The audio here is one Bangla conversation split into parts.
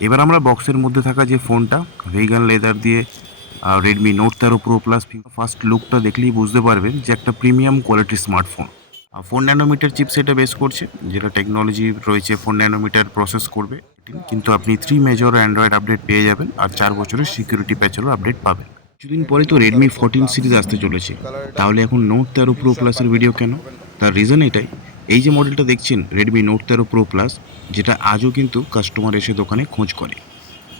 এবার আমরা বক্সের মধ্যে থাকা যে ফোনটা ভেগান লেদার দিয়ে Redmi note 13 pro plus first লুকটা দেখলেই বুঝতে পারবেন যে একটা প্রিমিয়াম কোয়ালিটির স্মার্টফোন। 4 ন্যানোমিটার চিপসেটে বেস করছে, যেটা টেকনোলজি রয়েছে 4 ন্যানোমিটার প্রসেস করবে, কিন্তু আপনি 3 মেজর অ্যান্ড্রয়েড আপডেট পেয়ে যাবেন আর 4 বছরের সিকিউরিটি প্যাচেরও আপডেট পাবেন। কিছুদিন পরে তো রেডমি 14 সিরিজ আসতে চলেছে, তাহলে এখন নোট 13 প্রো প্লাসের ভিডিও কেন? তার রিজন এটাই, এই যে মডেলটা দেখছেন রেডমি নোট 13 প্রো প্লাস, যেটা আজও কিন্তু কাস্টমার এসে দোকানে খোঁজ করে।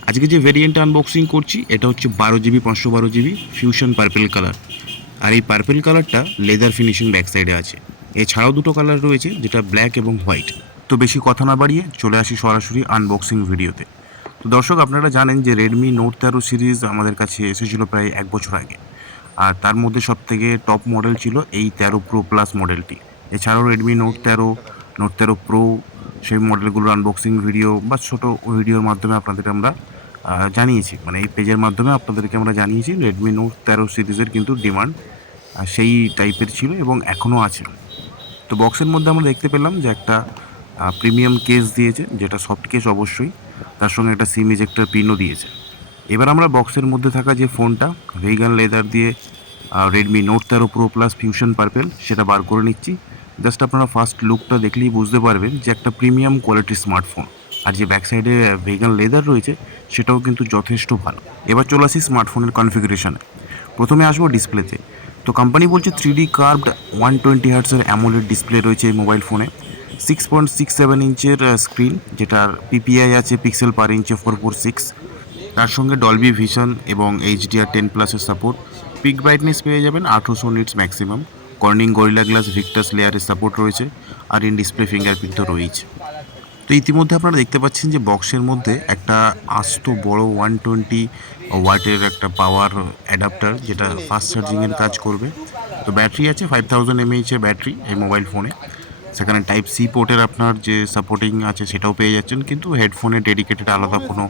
আজকে যে ভেরিয়েন্ট আনবক্সিং করছি এটা হচ্ছে 12 GB 512 GB fusion purple colour. আর এই পার্পেল কালারটা লেদার ফিনিশিং ব্যাক সাইডে আছে। এছাড়াও দুটো কালার রয়েছে, যেটা ব্ল্যাক এবং হোয়াইট। তো বেশি কথা না বাড়িয়ে চলে আসি সরাসরি আনবক্সিং ভিডিওতে। তো দর্শক, আপনারা জানেন যে রেডমি নোট 13 সিরিজ আমাদের কাছে এসেছিল প্রায় 1 বছর আগে। আর তার মধ্যে সবথেকে টপ মডেল ছিল এই 13 প্রো প্লাস মডেলটি। এছাড়াও রেডমি নোট 13, নোট 13 প্রো, সেই মডেলগুলোর আনবক্সিং ভিডিও বা ছোটো ভিডিওর মাধ্যমে আপনাদের আমরা জানিয়েছি, মানে এই পেজের মাধ্যমে আপনাদেরকে আমরা জানিয়েছি রেডমি নোট 13 সিরিজের কিন্তু ডিমান্ড সেই টাইপের ছিল এবং এখনও আছে। তো বক্সের মধ্যে আমরা দেখতে পেলাম যে একটা প্রিমিয়াম কেস দিয়েছে, যেটা সফট কেস অবশ্যই, তার সঙ্গে একটা সিম ইজেক্টর পিনও দিয়েছে। এবার আমরা বক্সের মধ্যে থাকা যে ফোনটা ভেগান লেদার দিয়ে Redmi note 13 pro plus fusion purple, সেটা বার করে নিচ্ছি। জাস্ট আপনারা ফার্স্ট লুকটা দেখলেই বুঝতে পারবেন যে একটা প্রিমিয়াম কোয়ালিটির স্মার্টফোন। আর যে ব্যাক সাইডে ভেগান লেদার রয়েছে সেটাও কিন্তু যথেষ্ট ভালো। এবার চলে আসি স্মার্টফোনের কনফিগারেশনে। প্রথমে আসবো ডিসপ্লেতে। তো কোম্পানি বলছে 3D কার্ভড 120 হার্টসের অ্যামোলেড ডিসপ্লে রয়েছে এই মোবাইল ফোনে। 6.67 ইঞ্চের স্ক্রিন, যেটার পিপিআই আছে পিক্সেল পার ইঞ্চে 446। তার সঙ্গে ডলবি ভিশন এবং HDR10+-এর সাপোর্ট। পিক ব্রাইটনেস পেয়ে যাবেন 1800 nits maximum. Corning gorilla glass Victus লেয়ারের সাপোর্ট রয়েছে। আর ইন ডিসপ্লে ফিঙ্গারপ্রিন্ট তো রয়েছে। তো ইতিমধ্যে আপনারা দেখতে পাচ্ছেন যে বক্সের মধ্যে একটা আস্ত বড় 120 ওয়াটের একটা পাওয়ার অ্যাডাপ্টার, যেটা ফাস্ট চার্জিংয়ের কাজ করবে। তো ব্যাটারি আছে 5000 mAh-এর ব্যাটারি এই মোবাইল ফোনে। সেখানে টাইপ সি পোর্টের আপনার যে সাপোর্টিং আছে সেটাও পেয়ে যাচ্ছেন, কিন্তু হেডফোনে ডেডিকেটেড আলাদা কোনো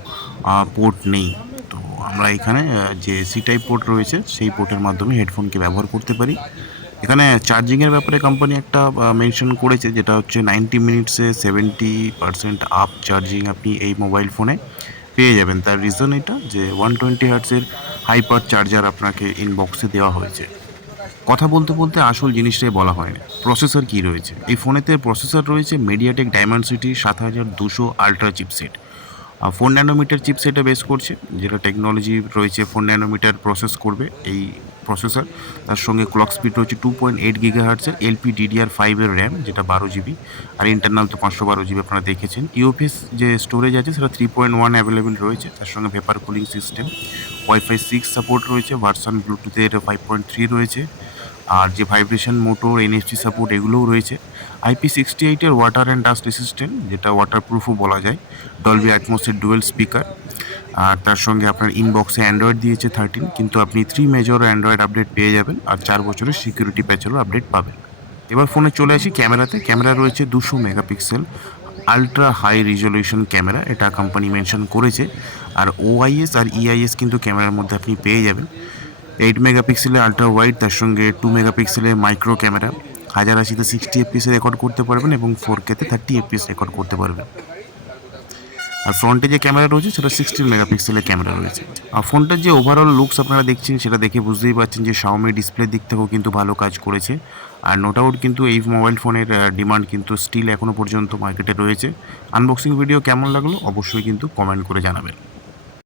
পোর্ট নেই। তো আমরা এখানে যে সি টাইপ পোর্ট রয়েছে সেই পোর্টের মাধ্যমে হেডফোনকে ব্যবহার করতে পারি। এখানে চার্জিংয়ের ব্যাপারে কোম্পানি একটা মেনশন করেছে, যেটা হচ্ছে 90 মিনিটসে 70% আপ চার্জিং আপনি এই মোবাইল ফোনে পেয়ে যাবেন। তার রিজন এটা যে 120 হার্টসের হাইপার চার্জার আপনাকে ইনবক্সে দেওয়া হয়েছে। কথা বলতে বলতে আসল জিনিসটাই বলা হয়নি, প্রসেসর কী রয়েছে এই ফোনেতে। প্রসেসর রয়েছে MediaTek Dimensity 7200 ultra chipset. 4 nanometre চিপসেটে বেস করছে, যেটা টেকনোলজি রয়েছে 4 ন্যানোমিটার প্রসেস করবে এই প্রসেসর। তার সঙ্গে ক্লক স্পিড রয়েছে 2.8 গিগাহার্টসের LPDDR5-এর র্যাম, যেটা 12 জিবি। আর ইন্টারনাল তো 512 জিবি আপনারা দেখেছেন। ইউপিএস যে স্টোরেজ আছে সেটা 3.1 অ্যাভেলেবেল রয়েছে। তার সঙ্গে vapour cooling system, wifi 6 support রয়েছে, ভার্সন ব্লুটুথের 5.3 রয়েছে। আর যে ভাইব্রেশন মোটর NFC সাপোর্ট এগুলোও রয়েছে। IP68-এর ওয়াটার অ্যান্ড ডাস্ট রেসিস্ট্যান্ট, যেটা ওয়াটারপ্রুফও বলা যায়। ডলবি অ্যাটমসের ডুয়েল স্পিকার। আর তার সঙ্গে আপনার ইনবক্সে অ্যান্ড্রয়েড দিয়েছে 13, কিন্তু আপনি 3 মেজর অ্যান্ড্রয়েড আপডেট পেয়ে যাবেন আর 4 বছরের সিকিউরিটি প্যাচেরও আপডেট পাবেন। এবার ফোনে চলে আসি ক্যামেরাতে। ক্যামেরা রয়েছে 200 megapixel ultra high resolution camera, এটা কোম্পানি মেনশন করেছে। আর OIS আর EIS কিন্তু ক্যামেরার মধ্যে আপনি পেয়ে যাবেন। 8 মেগাপিক্সেলের আলট্রা ওয়াইড, তার সঙ্গে 2 মেগাপিক্সেলের মাইক্রো ক্যামেরা। 1080-তে 60 FPS রেকর্ড করতে পারবেন এবং 4K-তে 30 FPS রেকর্ড করতে পারবেন। আর ফ্রন্টে যে ক্যামেরা রয়েছে সেটা 16 মেগাপিক্সেলের ক্যামেরা রয়েছে। আর ফোনটার যে ওভারঅল লুকস আপনারা দেখছেন সেটা দেখে বুঝতেই পারছেন যে Xiaomi ডিসপ্লের দিক থেকেও কিন্তু ভালো কাজ করেছে। আর নো ডাউট কিন্তু এই মোবাইল ফোনের ডিমান্ড কিন্তু স্টিল এখনও পর্যন্ত মার্কেটে রয়েছে। আনবক্সিং ভিডিও কেমন লাগলো অবশ্যই কিন্তু কমেন্ট করে জানাবেন।